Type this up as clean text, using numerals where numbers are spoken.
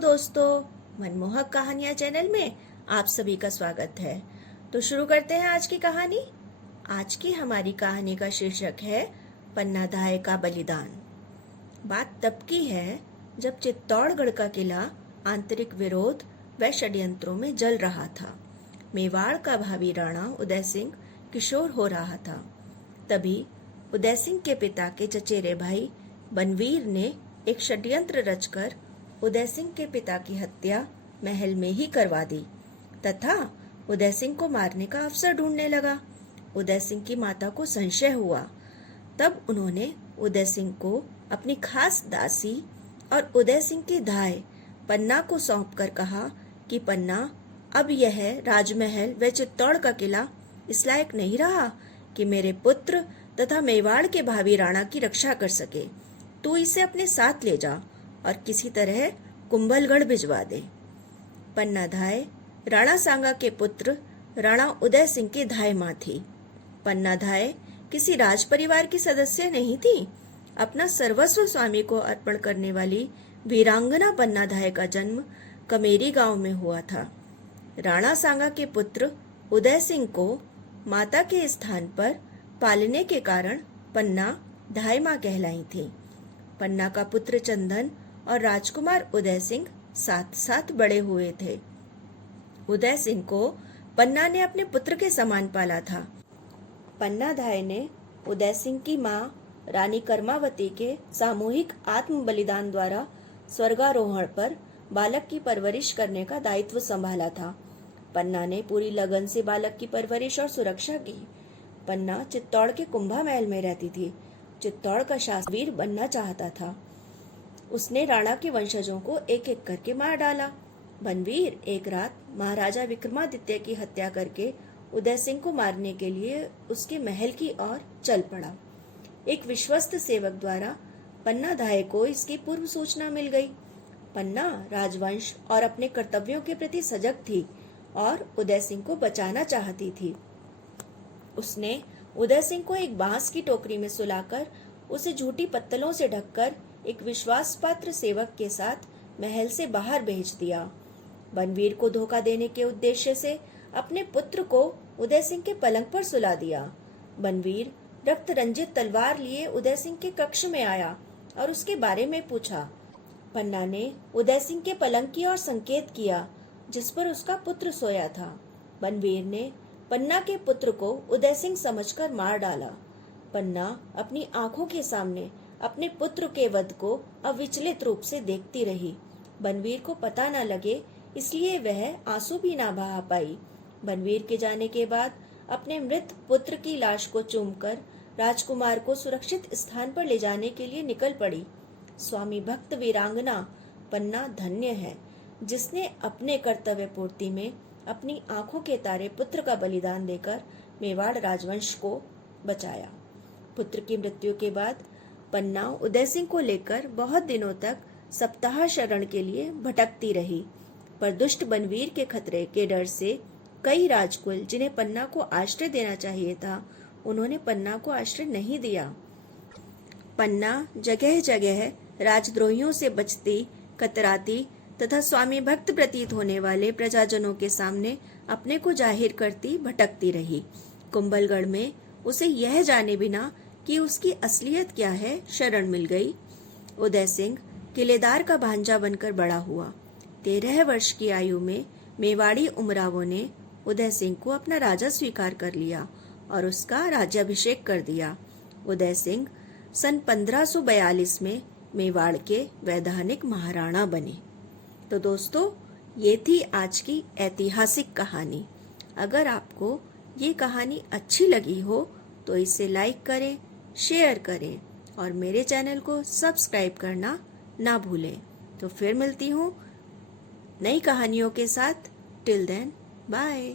दोस्तों, मनमोहक कहानियाँ चैनल में आप सभी का स्वागत है। तो शुरू करते हैं आज की कहानी। आज की हमारी कहानी का शीर्षक है पन्नाधाय का बलिदान। बात तब की है जब चित्तौड़गढ़ का किला आंतरिक विरोध व षड्यंत्रों में जल रहा था। मेवाड़ का भावी राणा उदय सिंह किशोर हो रहा था। तभी उदय सिंह के पिता के चचेरे भाई बनवीर ने एक षड्यंत्र रचकर उदय सिंह के पिता की हत्या महल में ही करवा दी तथा उदय सिंह को मारने का अवसर ढूंढने लगा। उदय सिंह की माता को संशय हुआ। तब उन्होंने उदय सिंह को अपनी खास दासी और उदय सिंह की धाय पन्ना को सौंपकर कहा कि पन्ना, अब यह राजमहल व चित्तौड़ का किला इस लायक नहीं रहा कि मेरे पुत्र तथा मेवाड़ के भावी राणा की रक्षा कर सके। तू इसे अपने साथ ले जा और किसी तरह कुंभलगढ़ भिजवा दे। पन्नाधाय राणा सांगा के पुत्र राणा उदय सिंह की धाय माँ थी। पन्नाधाय किसी राज परिवार की सदस्य नहीं थी। अपना सर्वस्व स्वामी को अर्पण करने वाली वीरांगना पन्नाधाय का जन्म कमेरी गांव में हुआ था। राणा सांगा के पुत्र उदय सिंह को माता के स्थान पर पालने के कारण पन्ना धाय माँ कहलाई थी। पन्ना का पुत्र चंदन और राजकुमार उदय सिंह साथ साथ बड़े हुए थे। उदय सिंह को पन्ना ने अपने पुत्र के समान पाला था। पन्नाधाय ने उदय सिंह की मां रानी कर्मावती के सामूहिक आत्म बलिदान द्वारा स्वर्गारोहण पर बालक की परवरिश करने का दायित्व संभाला था। पन्ना ने पूरी लगन से बालक की परवरिश और सुरक्षा की। पन्ना चित्तौड़ के कुंभा महल में रहती थी। चित्तौड़ का शासवीर बनना चाहता था। उसने राणा के वंशजों को एक एक करके मार डाला। बनवीर एक रात महाराजा विक्रमादित्य की हत्या करके उदय सिंह को मारने के लिए उसके महल की ओर चल पड़ा। एक विश्वस्त सेवक द्वारा पन्नाधाय को इसकी पूर्व सूचना मिल गई। पन्ना राजवंश और अपने कर्तव्यों के प्रति सजग थी और उदय सिंह को बचाना चाहती थी। उसने उदय सिंह को एक बांस की टोकरी में सुलाकर उसे झूठी पत्तलों से ढककर एक विश्वास पात्र सेवक के साथ महल से बाहर भेज दिया। बनवीर को धोखा देने के उद्देश्य से अपने पुत्र को उदय सिंह के पलंग पर सुला दिया। बनवीर रक्त रंजित तलवार लिए उदय सिंह के कक्ष में आया और उसके बारे में पूछा। पन्ना ने उदय सिंह के पलंग की ओर संकेत किया जिस पर उसका पुत्र सोया था। बनवीर ने पन्ना के पुत्र को उदय सिंह समझकर मार डाला। पन्ना अपनी आंखों के सामने अपने पुत्र के वध को अविचलित रूप से देखती रही। बनवीर को पता न लगे इसलिए वह आंसू भी ना बहा पाई। बनवीर के जाने के बाद अपने मृत पुत्र की लाश को चूमकर राजकुमार को सुरक्षित स्थान पर ले जाने के लिए निकल पड़ी। स्वामी भक्त वीरांगना पन्ना धन्य है जिसने अपने कर्तव्य पूर्ति में अपनी आंखों के तारे पुत्र का बलिदान देकर मेवाड़ राजवंश को बचाया। पुत्र की मृत्यु के बाद पन्ना उदय सिंह को लेकर बहुत दिनों तक सप्ताह शरण के लिए भटकती रही, पर दुष्ट बनवीर के खतरे के डर से कई राजकुल जिन्हें पन्ना को आश्रय देना चाहिए था, उन्होंने पन्ना को आश्रय नहीं दिया। पन्ना जगह जगह राजद्रोहियों से बचती, कतराती तथा स्वामी भक्त प्रतीत होने वाले प्रजाजनों के सामने अपने को जाहिर करती भटकती रही। कुंभलगढ़ में उसे यह जाने बिना कि उसकी असलियत क्या है शरण मिल गई। उदय सिंह किलेदार का भांजा बनकर बड़ा हुआ। 13 वर्ष की आयु में मेवाड़ी उमरावों ने उदय सिंह को अपना राजा स्वीकार कर लिया और उसका राज्याभिषेक कर दिया। उदय सिंह सन 1542 में मेवाड़ के वैधानिक महाराणा बने। तो दोस्तों, ये थी आज की ऐतिहासिक कहानी। अगर आपको ये कहानी अच्छी लगी हो तो इसे लाइक करें, शेयर करें और मेरे चैनल को सब्सक्राइब करना ना भूलें। तो फिर मिलती हूँ नई कहानियों के साथ। Till then, bye.